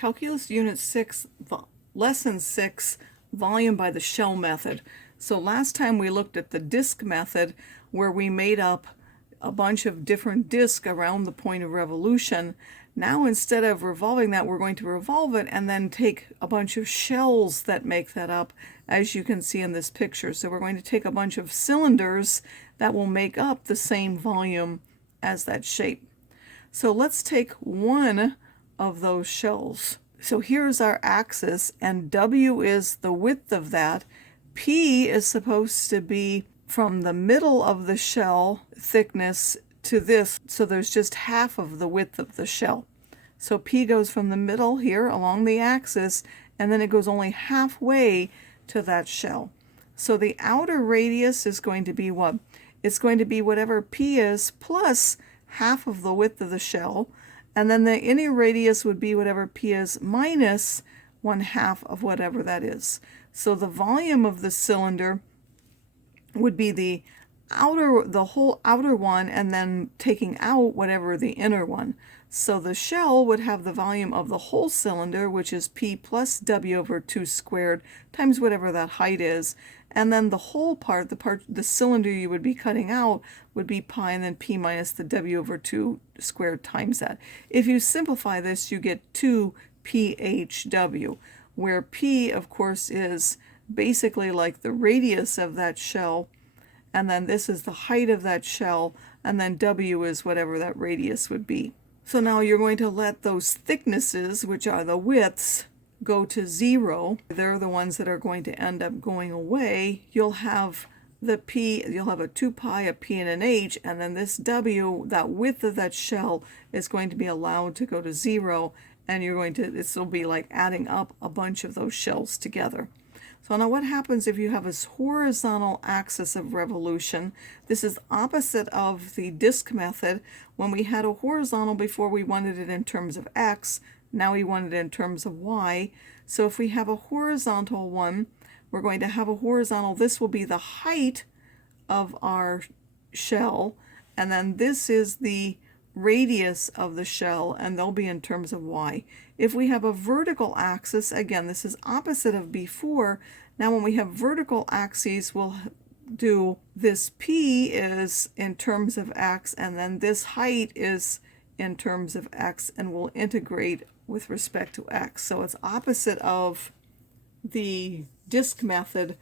Calculus Unit 6, Lesson 6, Volume by the Shell Method. So last time we looked at the disk method, where we made up a bunch of different disks around the point of revolution. Now instead of revolving that, we're going to revolve it and then take a bunch of shells that make that up, as you can see in this picture. So we're going to take a bunch of cylinders that will make up the same volume as that shape. So let's take one of those shells. So here's our axis, and W is the width of that. P is supposed to be from the middle of the shell thickness to this, so there's just half of the width of the shell. So P goes from the middle here along the axis, and then it goes only halfway to that shell. So the outer radius is going to be what? It's going to be whatever P is plus half of the width of the shell, and then the inner radius would be whatever P is minus 1/2 of whatever that is. So the volume of the cylinder would be the whole outer one, and then taking out whatever the inner one. So the shell would have the volume of the whole cylinder, which is P plus W over 2 squared times whatever that height is. And then the whole part, the cylinder you would be cutting out, would be pi and then P minus the W over 2 squared times that. If you simplify this, you get 2 PHW, where P, of course, is basically like the radius of that shell, and then this is the height of that shell, and then W is whatever that radius would be. So now you're going to let those thicknesses, which are the widths, go to 0. They're the ones that are going to end up going away. You'll have the P, you'll have a 2 pi, a P, and an H, and then this W, that width of that shell, is going to be allowed to go to 0, and you're going to, this will be like adding up a bunch of those shells together. So now what happens if you have this horizontal axis of revolution? This is opposite of the disk method. When we had a horizontal before, we wanted it in terms of X. Now we want it in terms of Y. So if we have a horizontal one, we're going to have a horizontal. This will be the height of our shell, and then this is the radius of the shell, and they'll be in terms of Y. If we have a vertical axis, again, this is opposite of before. Now when we have vertical axes, we'll do this P is in terms of X, and then this height is in terms of X, and we'll integrate with respect to X. So it's opposite of the disk method,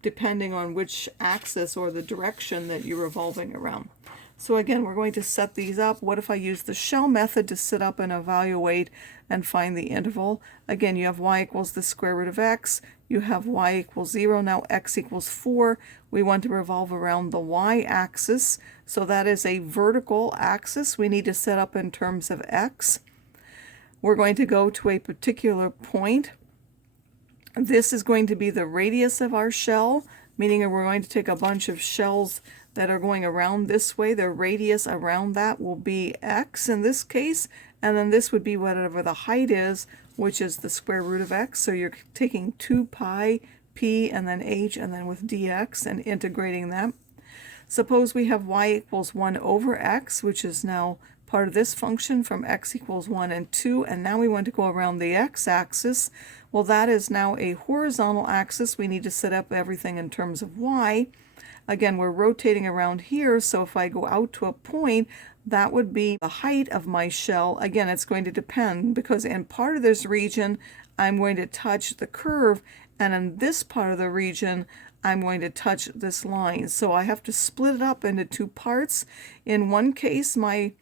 depending on which axis or the direction that you're revolving around. So again, we're going to set these up. What if I use the shell method to set up and evaluate and find the interval? Again, you have y equals the square root of x. You have y equals 0. Now x equals 4. We want to revolve around the y-axis. So that is a vertical axis we need to set up in terms of x. We're going to go to a particular point. This is going to be the radius of our shell, meaning we're going to take a bunch of shells that are going around this way. The radius around that will be x in this case, and then this would be whatever the height is, which is the square root of x. So you're taking 2 pi p and then h and then with dx and integrating that. Suppose we have y equals 1 over x, which is now part of this function from x equals 1 and 2, and now we want to go around the x-axis. Well, that is now a horizontal axis. We need to set up everything in terms of y. Again, we're rotating around here, so if I go out to a point, that would be the height of my shell. Again, it's going to depend, because in part of this region, I'm going to touch the curve, and in this part of the region, I'm going to touch this line. So I have to split it up into 2 parts. In one case, my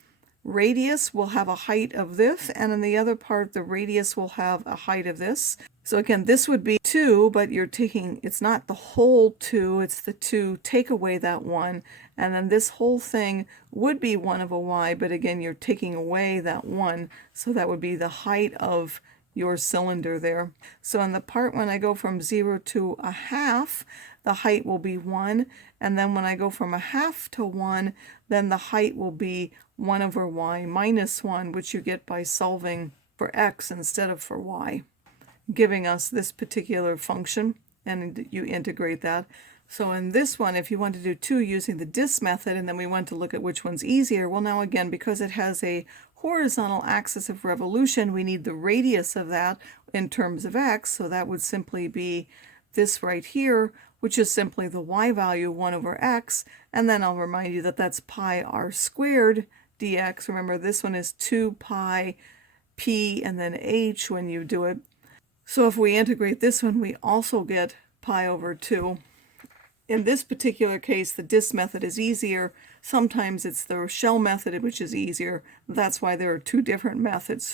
radius will have a height of this, and in the other part, the radius will have a height of this. So again, this would be 2, but you're taking, it's not the whole 2, it's the 2, take away that 1, and then this whole thing would be 1 of a y, but again, you're taking away that 1, so that would be the height of your cylinder there. So in the part when I go from 0 to 1/2, the height will be 1, and then when I go from 1/2 to 1, then the height will be 1 over y minus 1, which you get by solving for x instead of for y, giving us this particular function, and you integrate that. So in this one, if you want to do 2 using the disk method, and then we want to look at which one's easier, well now again, because it has a horizontal axis of revolution, we need the radius of that in terms of x, so that would simply be this right here, which is simply the y value 1 over x, and then I'll remind you that that's pi r squared dx. Remember, this one is 2 pi p and then h when you do it. So if we integrate this one, we also get pi over 2. In this particular case, the disk method is easier. Sometimes it's the shell method which is easier. That's why there are two different methods